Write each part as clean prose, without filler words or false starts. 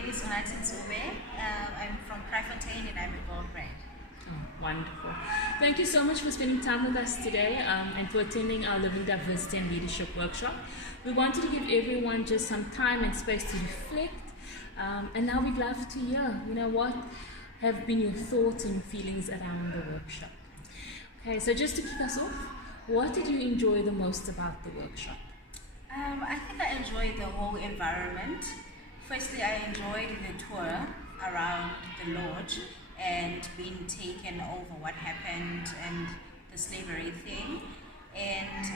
name is Unathi. I'm from Prefontaine and I'm a gold brand. Oh, wonderful. Thank you so much for spending time with us today and for attending our Living Diversity and Leadership workshop. We wanted to give everyone just some time and space to reflect. And now we'd love to hear, what have been your thoughts and feelings around the workshop. Okay, so just to kick us off, what did you enjoy the most about the workshop? I think I enjoyed the whole environment. Firstly, I enjoyed the tour around the lodge and being taken over what happened and the slavery thing. And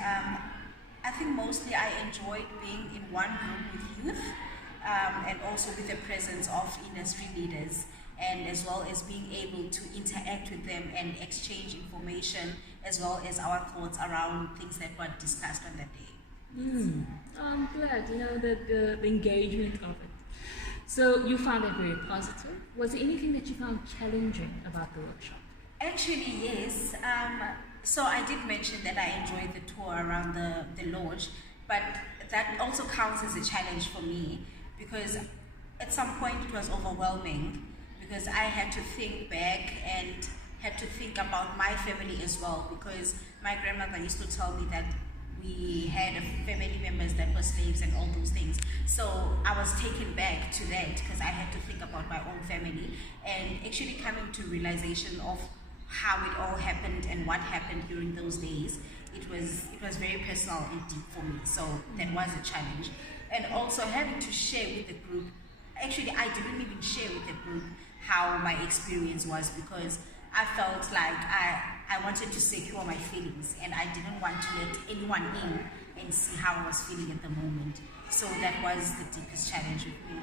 I think mostly I enjoyed being in one room with youth and also with the presence of industry leaders, and as well as being able to interact with them and exchange information as well as our thoughts around things that were discussed on that day. I'm glad, the engagement of it. So you found it very positive. Was there anything that you found challenging about the workshop? Actually, yes. So I did mention that I enjoyed the tour around the lodge, but that also counts as a challenge for me because at some point it was overwhelming because I had to think back and had to think about my family as well, because my grandmother used to tell me that we had family members that were slaves and all those things. So I was taken back to that because I had to think about my own family and actually coming to realization of how it all happened and what happened during those days. It was very personal and deep for me. So that was a challenge. And also having to share with the group. Actually, I didn't even share with the group how my experience was because I felt like I wanted to secure my feelings and I didn't want to let anyone in and see how I was feeling at the moment. So that was the deepest challenge with me.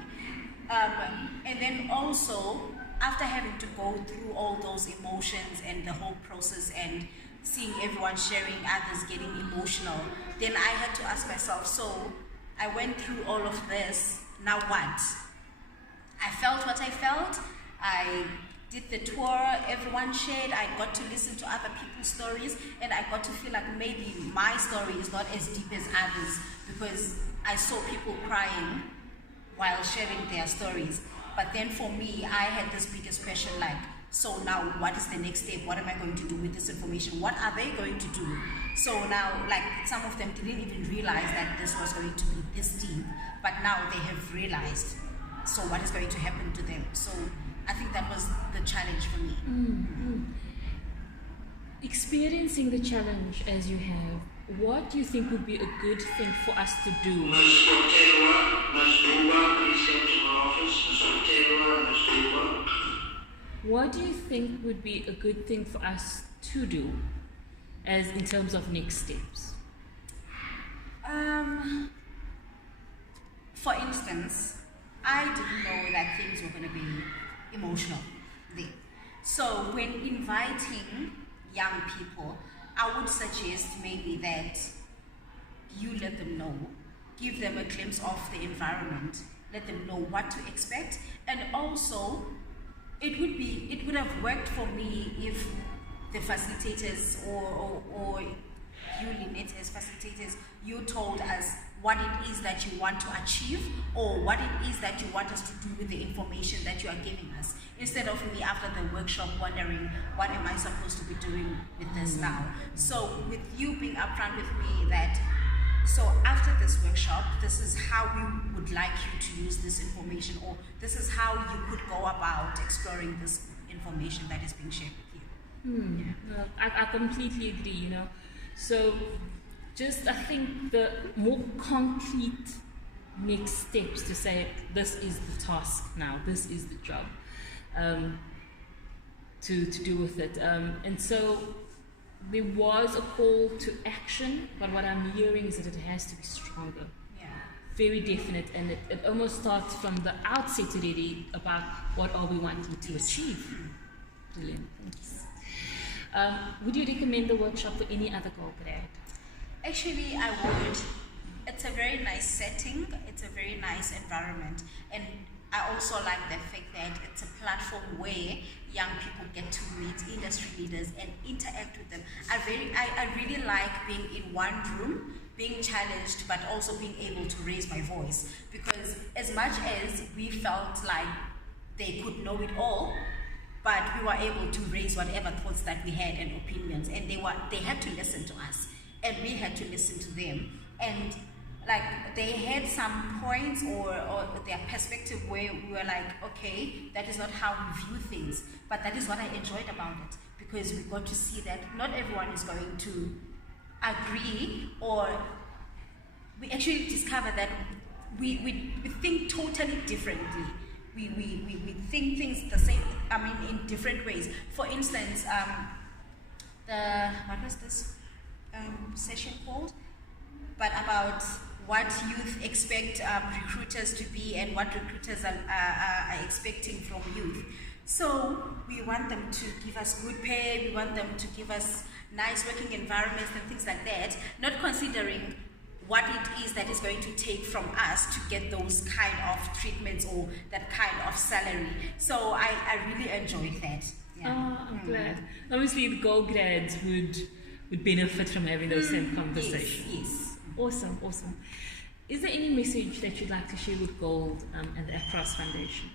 And then also, after having to go through all those emotions and the whole process and seeing everyone sharing, others getting emotional, then I had to ask myself, so I went through all of this, now what? I felt what I felt. I did the tour, everyone shared, I got to listen to other people's stories, and I got to feel like maybe my story is not as deep as others because I saw people crying while sharing their stories. But then for me, I had this biggest question like, so now what is the next step? What am I going to do with this information? What are they going to do? So now, like, some of them didn't even realize that this was going to be this deep, but now they have realized. So what is going to happen to them? So I think that was the challenge for me. Experiencing the challenge as you have, what do you think would be a good thing for us to do? What do you think would be a good thing for us to do as in terms of next steps? For instance, I didn't know that things were going to be emotional there. So when inviting young people, I would suggest maybe that you let them know, give them a glimpse of the environment, let them know what to expect, and also it would have worked for me if the facilitators or you, Lynette, as facilitators, you told us what it is that you want to achieve or what it is that you want us to do with the information that you are giving us, instead of me after the workshop wondering what am I supposed to be doing with this now. So with you being upfront with me that, so after this workshop, this is how we would like you to use this information, or this is how you could go about exploring this information that is being shared with you. Well, I completely agree, So just I think the more concrete next steps to say this is the task now, this is the job to do with it. And so there was a call to action, but what I'm hearing is that it has to be stronger. Yeah. Very definite, and it almost starts from the outset already about what are we wanting to achieve. Brilliant, thanks. Would you recommend the workshop for any other goal grad? Actually, I would. It's a very nice setting, it's a very nice environment, and I also like the fact that it's a platform where young people get to meet industry leaders and interact with them. I really like being in one room being challenged, but also being able to raise my voice. Because as much as we felt like they could know it all, but we were able to raise whatever thoughts that we had and opinions, and they had to listen to us, and we had to listen to them. And like they had some points or their perspective where we were like, okay, that is not how we view things, but that is what I enjoyed about it, because we got to see that not everyone is going to agree, or we actually discovered that we think totally differently. We think things the same, in different ways. For instance, what was this session called? But about what youth expect recruiters to be and what recruiters are expecting from youth. So we want them to give us good pay, we want them to give us nice working environments and things like that, not considering what it is that is going to take from us to get those kind of treatments or that kind of salary. So I really enjoyed that. Yeah. Oh, I'm glad. Obviously, the Gold grads would benefit from having those same conversations. Yes. Awesome. Is there any message that you'd like to share with Gold and the Across Foundation?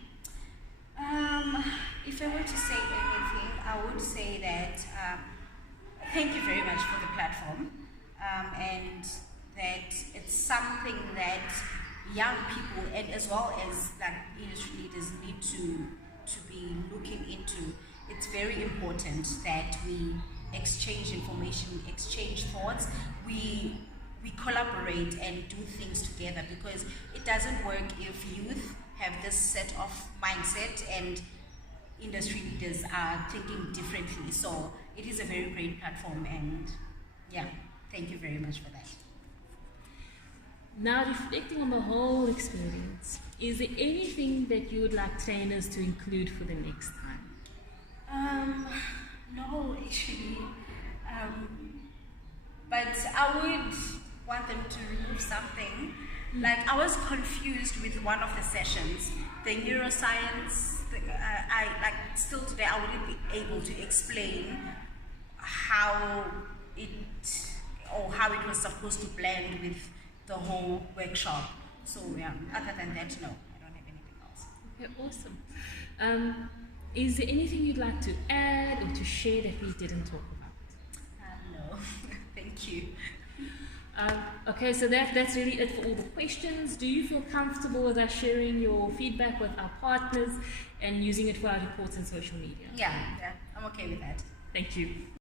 If I were to say anything, I would say that thank you very much for the platform, and that it's something that young people and as well as like industry leaders need to be looking into. It's very important that we exchange information, exchange thoughts, we collaborate and do things together, because it doesn't work if youth have this set of mindset and industry leaders are thinking differently. So it is a very great platform, and yeah, thank you very much for that. Now, reflecting on the whole experience, is there anything that you would like trainers to include for the next time? No, actually. But I would want them to remove something. Like, I was confused with one of the sessions, the neuroscience. Still today, I wouldn't be able to explain how it was supposed to blend with the whole workshop. So yeah, other than that, no, I don't have anything else. Okay, awesome. Is there anything you'd like to add or to share that we didn't talk about? No, thank you. Okay, so that's really it for all the questions. Do you feel comfortable with us sharing your feedback with our partners and using it for our reports and social media? Yeah, I'm okay with that. Thank you.